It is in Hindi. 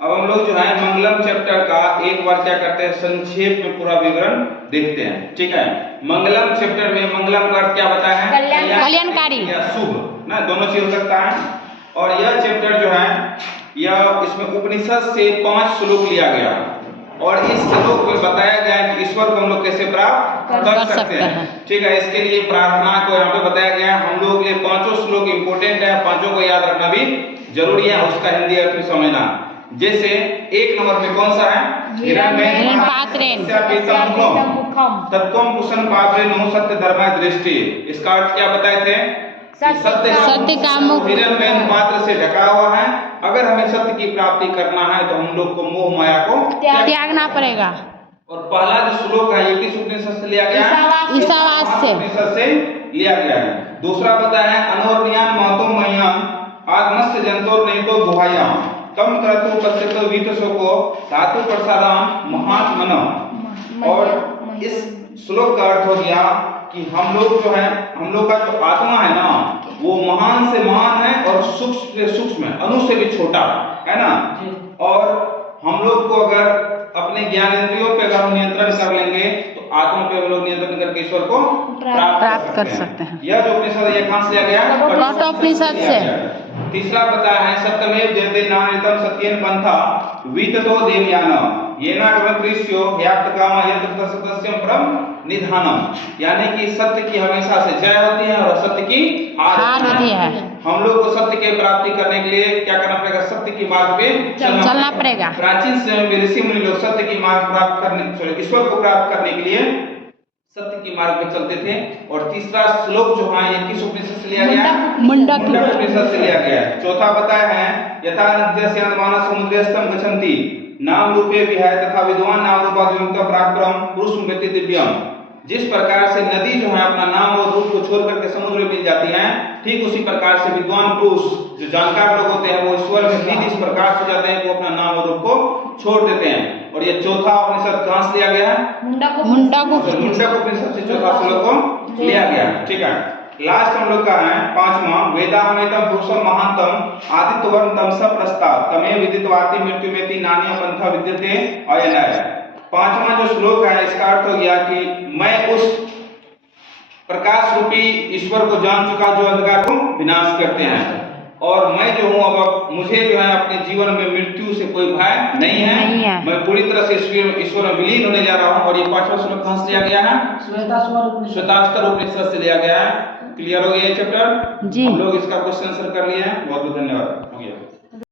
अब हम लोग जो है मंगलम चैप्टर का एक बार क्या करते हैं, संक्षेप में पूरा विवरण देखते हैं। ठीक है, मंगलम चैप्टर में मंगलम का अर्थ क्या बताया है? कल्याणकारी या शुभ ना, दोनों चीज हो सकता है। और यह चैप्टर जो है यह इसमें उपनिषद से 5 श्लोक लिया गया और इस श्लोक में बताया गया है कि ईश्वर को हम लोग कैसे प्राप्त कर सकते हैं। ठीक है, इसके लिए प्रार्थना को यहाँ पे बताया गया है। हम लोग के लिए 5 श्लोक इंपोर्टेंट है, 5 को याद रखना भी जरूरी है, उसका हिंदी अर्थ भी समझना। जैसे 1 नंबर में कौन सा है? हिरण्यपात्रेण तत्त्वं पुरुषं पावरेणु सत्य धर्म दृष्टि। इसका अर्थ क्या बताए थे? सत्य का मुख हिरण्यमय पात्र से ढका हुआ है। अगर हमें सत्य की प्राप्ति करना है तो हम लोग को मोह माया को त्यागना पड़ेगा। और पहला जो श्लोक है ये किस उपनिषद से लिया गया है? ईशावास्य से उपनिषद से लिया गया है। दूसरा बताया है अनोर्नियान महतो मह्यम आत्मस्य जंतोर नहीं तो गुहायाम तम क्रतु पश्यतो वीतसोको धातु प्रसादान महान मन। और इस श्लोक का अर्थ हो गया कि हम लोग जो है, हम लोग का जो आत्मा है ना वो महान से महान है और सूक्ष्म से सूक्ष्म है, अणु से भी छोटा है ना। और हम लोग को अगर अपने ज्ञान इंद्रियों पे अगर हम नियंत्रण कर लेंगे तो आत्मा पे हम लोग नियंत्रण करके ईश्वर को प्राप्त कर सकते हैं। यह जो उपनिषद ये कहां से लिया गया? कठोपनिषद से। तीसरा बताया है सत्यमेव जयते नानृतम सत्येन पंथा विततो देवयान येना ग्रंथऋष्यो व्याप्त कामा यत्र सत्यस्य ब्रह्म निधानम। यानी कि सत्य की हमेशा से जय होती है और असत्य की हार होती है। हम लोग को सत्य की प्राप्ति करने के लिए क्या करना पड़ेगा? सत्य की मार्ग पे चलना पड़ेगा। प्राचीन समय में ऋषि मुनि लोग सत्य की मार्ग प्राप्त करने, ईश्वर को प्राप्त करने के लिए सत्य की मार्ग पे चलते थे। और तीसरा श्लोक जो है ये किस उपनिषद से लिया गया? मुंडक उपनिषद से लिया गया है। चौथा बताया है यथा नद्यस्य अंतमानः समुद्रस्थं गच्छन्ति नाम रूपे विहाय तथा विद्वान नाम रूपाद्युक्त पराक्रम पुरुष व्यक्ति दिव्यम। जिस प्रकार से नदी जो है अपना नाम और रूप को छोड़ करके समुद्र में मिल जाती है, ठीक उसी प्रकार से विद्वान पुरुष जो जानकार लोग होते हैं वो ईश्वर में भी इस प्रकार से जाते हैं, वो अपना नाम और रूप को छोड़ देते हैं। और ये चौथा उपनिषद कहां से लिया गया है? मुंडक उपनिषद से चौथा श्लोक को लिया गया है। ठीक है, लास्ट हम लोग का है 5वां वेदाहमेतम पुरुषम महांतम आदित्यवर्ण तमसा प्रस्ताव तमे विदितवाति मृत्युमेति नान्य पंथा विद्यते अयनय। 5वां जो श्लोक है इसका अर्थ हो गया कि मैं उस प्रकाश रूपी ईश्वर को जान चुका जो अंधकार को विनाश करते हैं और मैं जो हूँ अब मुझे जो है अपने जीवन में मृत्यु से कोई भय नहीं है। मैं पूरी तरह से ईश्वर में विलीन होने जा रहा हूँ। और ये 5वां श्लोक कहां से लिया गया है? श्वेताश्वर उपनिषद से लिया गया है। क्लियर हो गया ये चैप्टर? जी। हम लोग इसका क्वेश्चन आंसर कर लिए हैं। बहुत बहुत धन्यवाद।